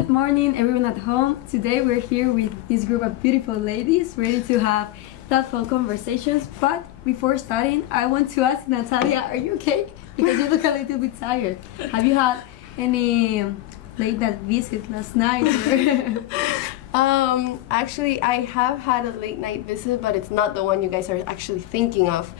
Good morning, everyone at home. Today we're here with this group of beautiful ladies ready to have thoughtful conversations. But before starting, I want to ask Natalia, are you okay? Because you look a little bit tired. Have you had any late night visit last night? Actually, I have had a late night visit, but it's not the one you guys are actually thinking of.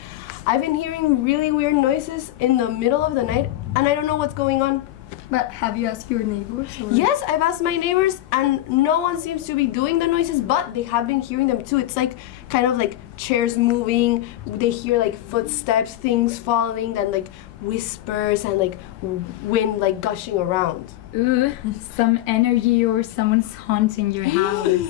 I've been hearing really weird noises in the middle of the night, and I don't know what's going on. But have you asked your neighbors? Or? Yes, I've asked my neighbors, and no one seems to be doing the noises, but they have been hearing them too. It's like kind of like chairs moving. They hear like footsteps, things falling, then like whispers and like wind like gushing around. Ooh, some energy or someone's haunting your house.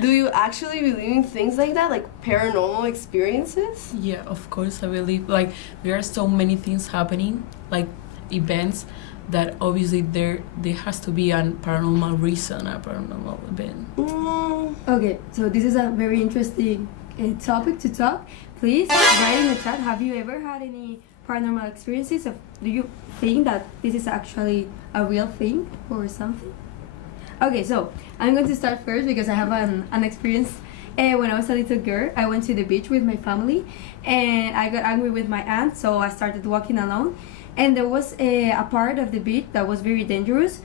Do you actually believe in things like that, like paranormal experiences? Yeah, of course I believe. Like there are so many things happening, like events, that obviously there has to be a paranormal reason, a paranormal event. Okay, so this is a very interesting topic to talk. Please write in the chat. Have you ever had any paranormal experiences? Do you think that this is actually a real thing or something? Okay, so I'm going to start first because I have an experience. When I was a little girl, I went to the beach with my family and I got angry with my aunt, so I started walking alone. And there was a part of the beach that was very dangerous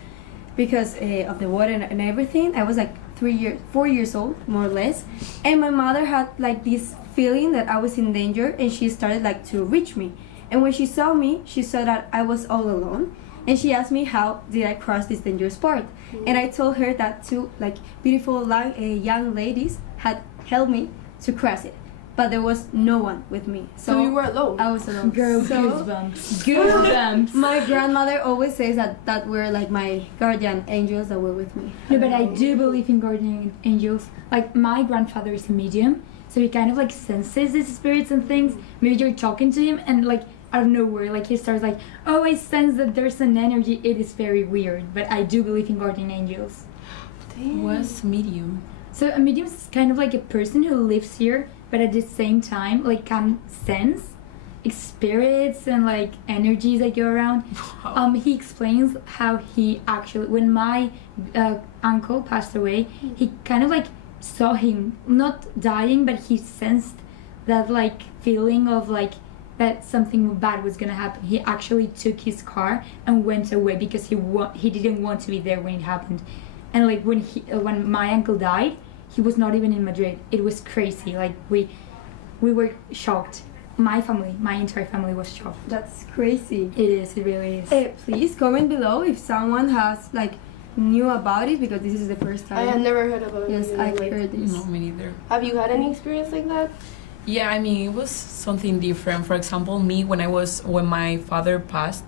because of the water and everything. I was like 4 years old, more or less. And my mother had like this feeling that I was in danger, and she started like to reach me. And when she saw me, she saw that I was all alone. And she asked me how did I cross this dangerous part. And I told her that two like beautiful young ladies had helped me to cross it. But there was no one with me. So you were alone? I was alone. Girl, goosebumps. Goosebumps. My grandmother always says that were like my guardian angels that were with me. No, but I do believe in guardian angels. Like my grandfather is a medium, so he kind of like senses these spirits and things. Maybe you're talking to him and like out of nowhere, like he starts like, oh, I sense that there's an energy. It is very weird, but I do believe in guardian angels. Damn. What's medium? So a medium is kind of like a person who lives here, but at the same time like can sense spirits and like energies that go around. Wow. He explains how he actually, when my uncle passed away, he kind of like saw him not dying, but he sensed that like feeling of like that something bad was gonna happen. He actually took his car and went away because he didn't want to be there when it happened. And like when my uncle died, he was not even in Madrid. It was crazy. Like we were shocked. My entire family was shocked. That's crazy. It is. It really is. Please comment below if someone has like knew about it, because this is the first time. I had never heard about it. Yes, I've heard this. No, me neither. Have you had any experience like that? Yeah, I mean, it was something different. For example, me, when my father passed,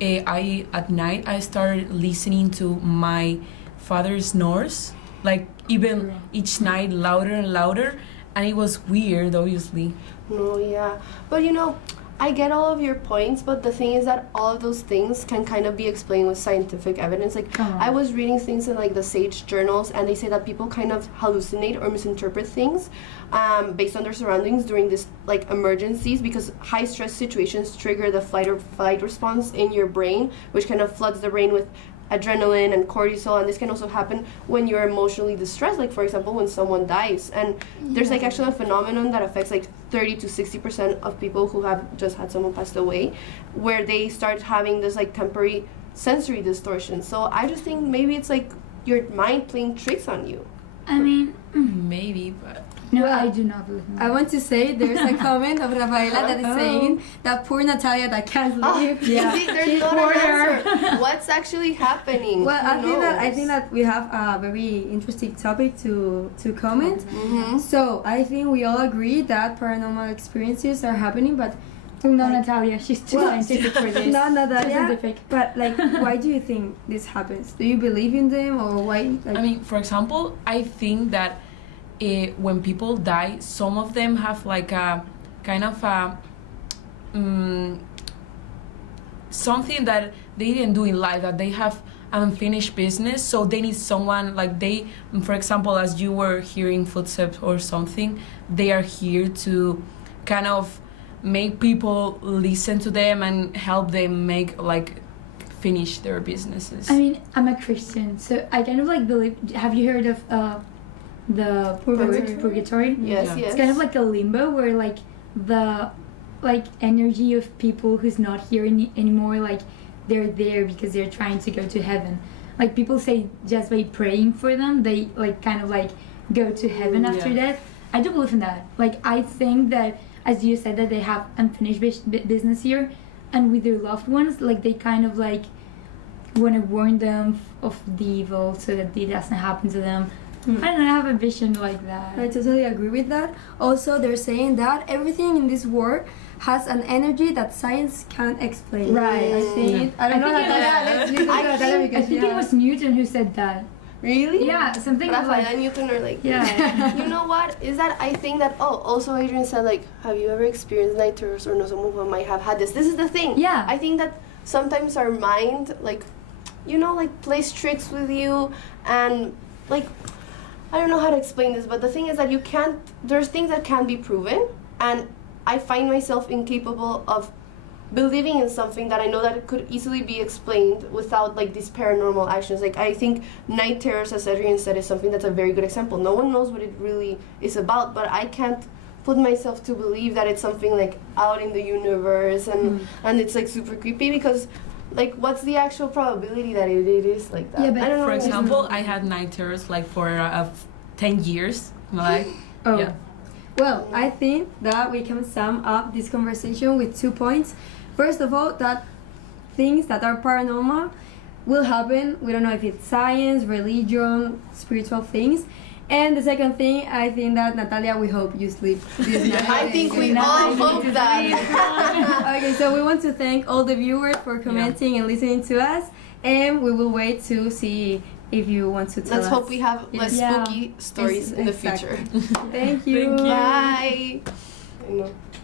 at night I started listening to my father's snores, like even each night louder and louder, and it was weird, obviously. No, yeah. But you know, I get all of your points, but the thing is that all of those things can kind of be explained with scientific evidence. Like, I was reading things in like the Sage journals, and they say that people kind of hallucinate or misinterpret things based on their surroundings during this like emergencies, because high stress situations trigger the fight or flight response in your brain, which kind of floods the brain with adrenaline and cortisol. And this can also happen when you're emotionally distressed, like for example when someone dies. And there's like actually a phenomenon that affects like 30 to 60% of people who have just had someone passed away, where they start having this like temporary sensory distortion. So I just think maybe it's like your mind playing tricks on you. I mean, Maybe, but no, Well, I do not believe in I want to say there's a comment of Rafaela that is saying that poor Natalia that can't leave. Yeah. See, there's not an answer. What's actually happening? Well, Who I think knows? that we have a very interesting topic to comment. So I think we all agree that paranormal experiences are happening, but No, Natalia, she's too scientific for this. not Natalia. Scientific. But like, why do you think this happens? Do you believe in them, or why? Like, I mean, for example, I think that when people die, some of them have like a kind of a something that they didn't do in life, that they have unfinished business, so they need someone, like they, for example, as you were hearing footsteps or something, they are here to kind of make people listen to them and help them make like finish their businesses. I mean, I'm a Christian, so I kind of like believe. Have you heard of the purgatory? Yes, Yeah. yes. It's kind of like a limbo where like the energy of people who's not here anymore, like they're there because they're trying to go to heaven. Like people say just by praying for them, they like kind of like go to heaven after death. I do believe in that. Like I think that, as you said, that they have unfinished business here, and with their loved ones, like they kind of like want to warn them of the evil so that it doesn't happen to them. I don't know, I have a vision like that. I totally agree with that. Also, they're saying that everything in this world has an energy that science can't explain. Right. I think, I don't know think Natalia, let's listen to Natalia I because think it was Newton who said that. Really? Yeah, something Rafael like and Newton are like, yeah. You know what? Is that I think that, also Adrian said, like, have you ever experienced night terrors or know someone who might have had this? This is the thing. Yeah. I think that sometimes our mind, like, like, plays tricks with you and, like, I don't know how to explain this, but the thing is that there's things that can be proven, and I find myself incapable of believing in something that I know that it could easily be explained without like these paranormal actions. Like I think night terrors, as Adrian said, is something that's a very good example. No one knows what it really is about, but I can't put myself to believe that it's something like out in the universe and it's like super creepy because like what's the actual probability that it is like that? Yeah, but I don't know. For example, I had night terrors like for 10 years. Like, Oh. yeah. Well, I think that we can sum up this conversation with 2 points. First of all, that things that are paranormal will happen. We don't know if it's science, religion, spiritual things. And the second thing, I think that Natalia, we hope you sleep this night. I think we all hope that. Okay, so we want to thank all the viewers for commenting and listening to us, and we will wait to see if you want to tell Let's us. hope we have less Yeah. spooky stories in the future. Thank you. Thank you. Bye. I know.